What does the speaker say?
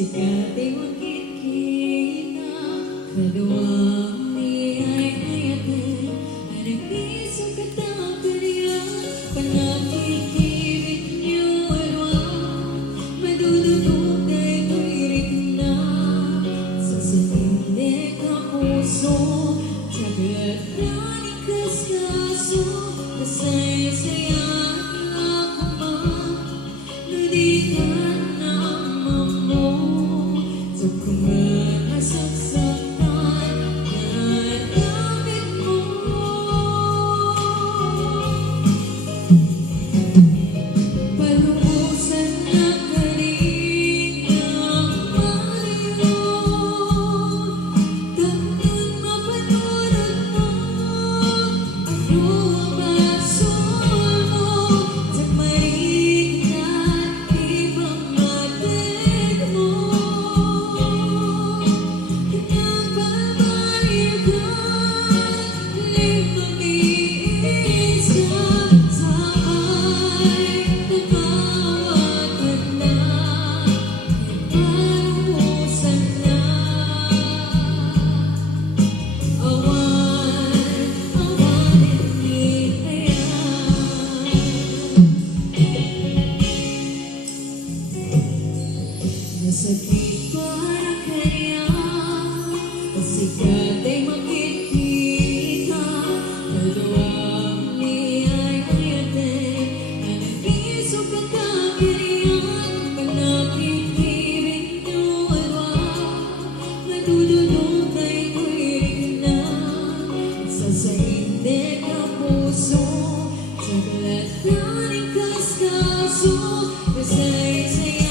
Sikat ay makikita, kaluwang niya'y ayatin, anak isang katakariya, panakikibig niyo alwang, madudulog ay tuwirik na, sa sarili ka puso, saglat na ni kaskaso, masaya-saya ako ba, na di ka sakit para kaya, sikat ay makikita, kaluwang niya'y ayatin, anak isang katakariyan, panakikibig niyo alwang, madudulog ay tuwirik na, sasaindig ka puso, saglat na ni kaskaso, masaya-saya.